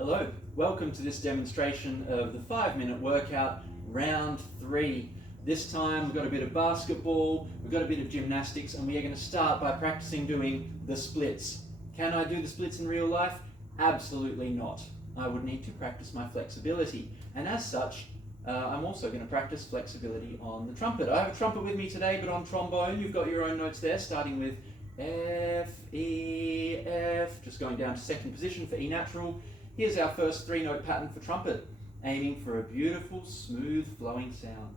Hello, welcome to this demonstration of the 5-minute workout, round 3. This time we've got a bit of basketball, we've got a bit of gymnastics, and we are going to start by practicing doing the splits. Can I do the splits in real life? Absolutely not. I would need to practice my flexibility, and as such, I'm also going to practice flexibility on the trumpet. I have a trumpet with me today, but on trombone you've got your own notes there, starting with F, E, F, just going down to second position for E natural. Here's our first 3-note pattern for trumpet, aiming for a beautiful, smooth, flowing sound.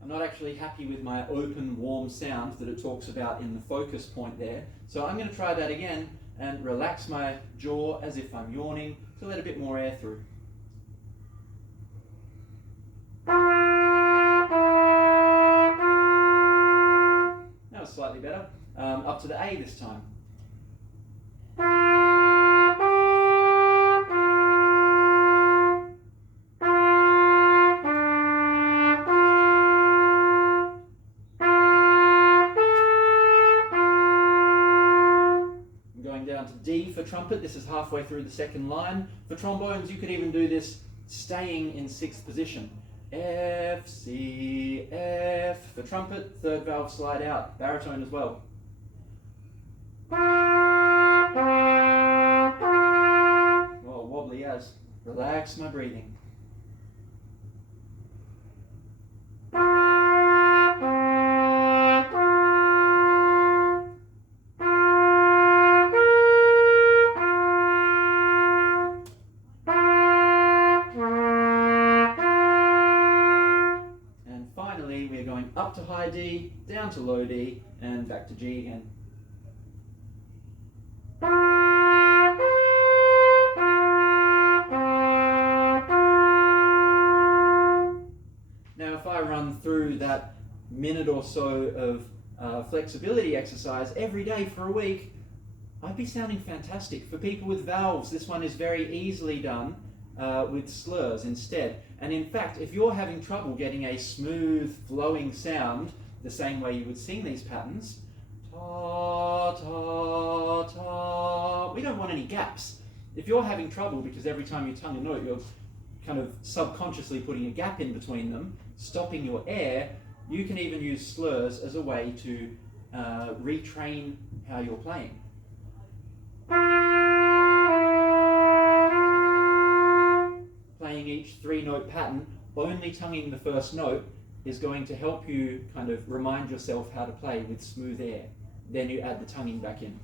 I'm not actually happy with my open, warm sound that it talks about in the focus point there, so I'm going to try that again and relax my jaw as if I'm yawning to let a bit more air through. Slightly better. Up to the A this time. Going down to D for trumpet. This is halfway through the second line. For trombones, you could even do this staying in 6th position. F, C, F. For trumpet, third valve slide out. Baritone as well. Oh, wobbly as. Relax my breathing. We're going up to high D, down to low D, and back to G again. Now if I run through that minute or so of flexibility exercise every day for a week, I'd be sounding fantastic. For people with valves, this one is very easily done with slurs instead. And in fact, if you're having trouble getting a smooth, flowing sound, the same way you would sing these patterns, ta, ta, ta, we don't want any gaps. If you're having trouble because every time you tongue a note, you're kind of subconsciously putting a gap in between them, stopping your air, you can even use slurs as a way to retrain how you're playing. Playing each 3-note pattern, only tonguing the first note, is going to help you kind of remind yourself how to play with smooth air. Then you add the tonguing back in.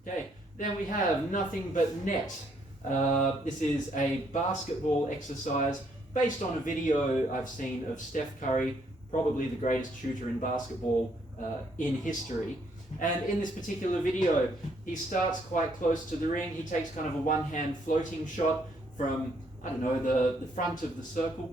Okay, then we have nothing but net. This is a basketball exercise based on a video I've seen of Steph Curry, probably the greatest shooter in basketball in history. And in this particular video, he starts quite close to the ring. He takes kind of a one-hand floating shot from, I don't know, the front of the circle.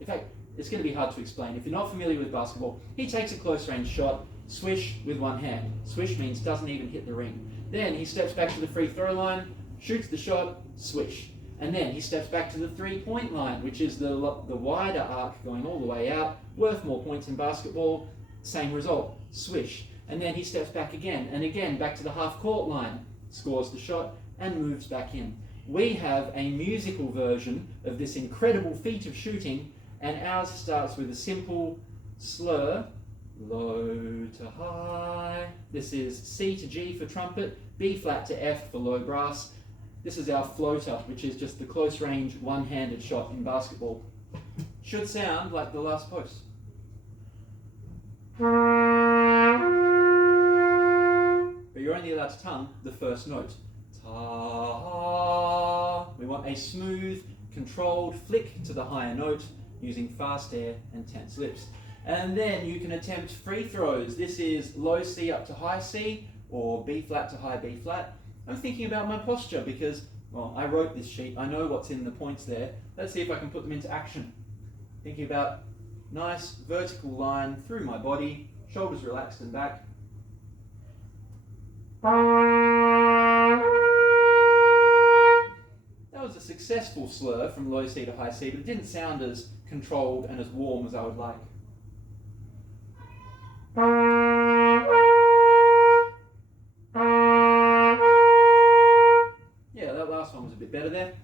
In fact, it's going to be hard to explain. If you're not familiar with basketball, he takes a close-range shot, swish with one hand. Swish means doesn't even hit the ring. Then he steps back to the free throw line, shoots the shot, swish. And then he steps back to the 3-point line, which is the wider arc going all the way out, worth more points in basketball, same result, swish. And then he steps back again, and again back to the half-court line, scores the shot, and moves back in. We have a musical version of this incredible feat of shooting, and ours starts with a simple slur, low to high. This is C to G for trumpet, B flat to F for low brass. This is our floater, which is just the close-range, one-handed shot in basketball. Should sound like the last post. But you're only allowed to tongue the first note. Ta. We want a smooth, controlled flick to the higher note using fast air and tense lips. And then you can attempt free throws. This is low C up to high C, or B flat to high B flat. I'm thinking about my posture because, well, I wrote this sheet. I know what's in the points there. Let's see if I can put them into action. Thinking about nice vertical line through my body, shoulders relaxed and back. That was a success. successful slur from low C to high C, but it didn't sound as controlled and as warm as I would like. Yeah, that last one was a bit better there.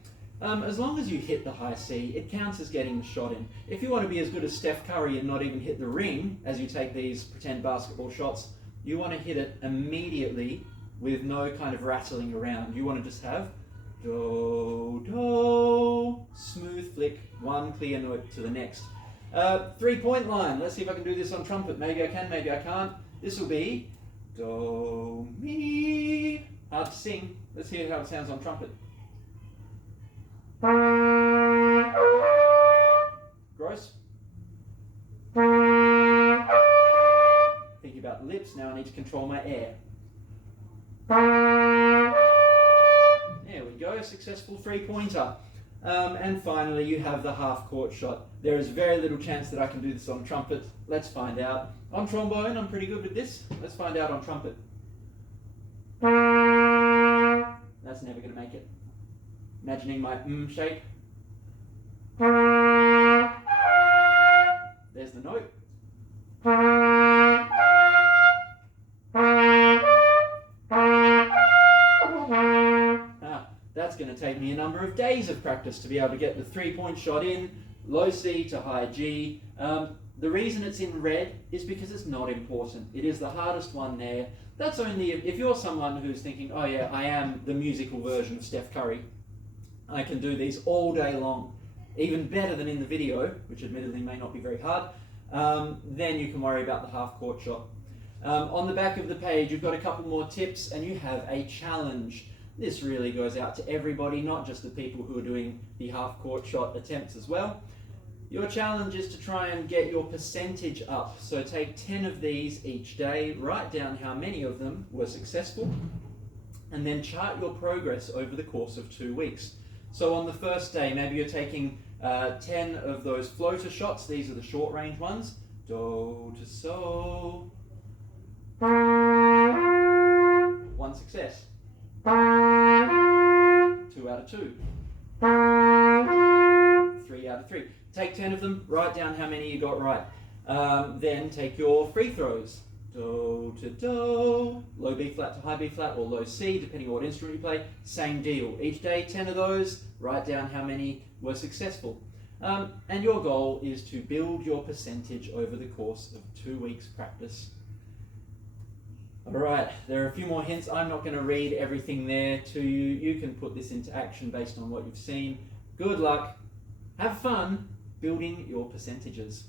As long as you hit the high C, it counts as getting the shot in. If you want to be as good as Steph Curry and not even hit the ring as you take these pretend basketball shots, you want to hit it immediately with no kind of rattling around. You want to just have do, do, smooth flick, one clear note to the next. 3-point line. Let's see if I can do this on trumpet. Maybe I can, maybe I can't. This will be do, mi. Hard to sing. Let's hear how it sounds on trumpet. Gross. Thinking about the lips, now I need to control my air. There we go, successful 3-pointer. And finally you have the half-court shot. There is very little chance that I can do this on trumpet. Let's find out. On trombone, I'm pretty good with this. Let's find out on trumpet. That's never going to make it. Imagining my shape. There's the note. That's going to take me a number of days of practice to be able to get the 3-point shot in, low C to high G. The reason it's in red is because it's not important. It is the hardest one there. That's only if you're someone who's thinking, oh yeah, I am the musical version of Steph Curry. I can do these all day long, even better than in the video, which admittedly may not be very hard. Then you can worry about the half-court shot. On the back of the page, you've got a couple more tips and you have a challenge. This really goes out to everybody, not just the people who are doing the half-court shot attempts as well. Your challenge is to try and get your percentage up. So take 10 of these each day, write down how many of them were successful, and then chart your progress over the course of 2 weeks. So on the first day, maybe you're taking 10 of those floater shots. These are the short range ones. Do to so. 1 success. 2 out of 2. 3 out of 3. Take 10 of them, write down how many you got right. Then take your free throws. Do to do, low B flat to high B flat, or low C, depending on what instrument you play. Same deal. Each day, 10 of those, write down how many were successful. And your goal is to build your percentage over the course of 2 weeks practice. Alright, there are a few more hints. I'm not going to read everything there to you. You can put this into action based on what you've seen. Good luck. Have fun building your percentages.